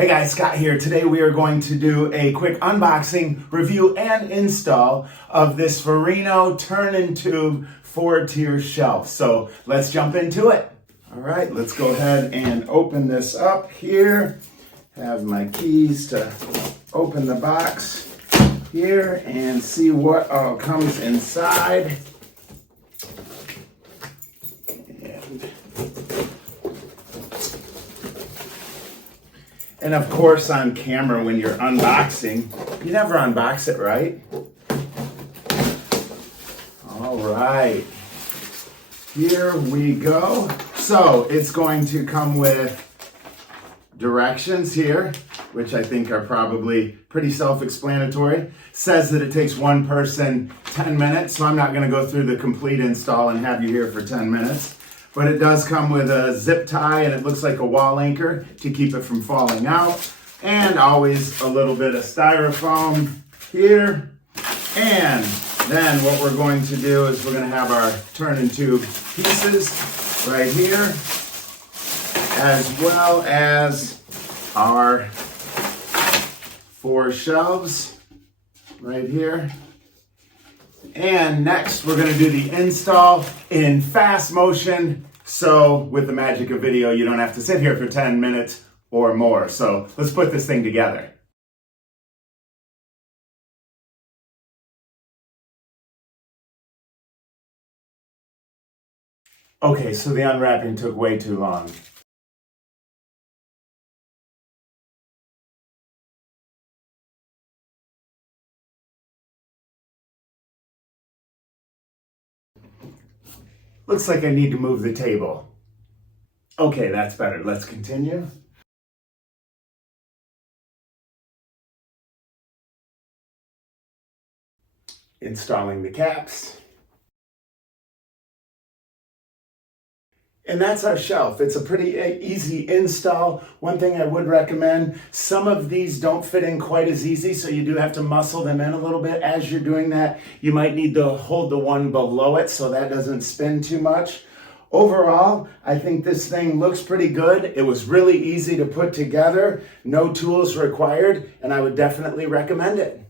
Hey guys, Scott here. Today we are going to do a quick unboxing, review, and install of this Furinno Turn-N-Tube 4-tier shelf. So let's jump into it. All right, let's go ahead and open this up here. Have my keys to open the box here and see what all comes inside. And of course, on camera, when you're unboxing, you never unbox it, right? All right, here we go. So it's going to come with directions here, which I think are probably pretty self-explanatory. Says that it takes one person 10 minutes, so I'm not gonna go through the complete install and have you here for 10 minutes. But it does come with a zip tie, and it looks like a wall anchor to keep it from falling out. And always a little bit of styrofoam here. And then what we're going to do is we're going to have our Turn-N-Tube pieces right here, as well as our 4 shelves right here. And next, we're going to do the install in fast motion. So with the magic of video, you don't have to sit here for 10 minutes or more. So let's put this thing together. Okay, so the unwrapping took way too long. Looks like I need to move the table. Okay, that's better. Let's continue. Installing the caps. And that's our shelf. It's a pretty easy install. One thing I would recommend, some of these don't fit in quite as easy, so you do have to muscle them in a little bit. As you're doing that, you might need to hold the one below it so that doesn't spin too much. Overall, I think this thing looks pretty good. It was really easy to put together, no tools required, and I would definitely recommend it.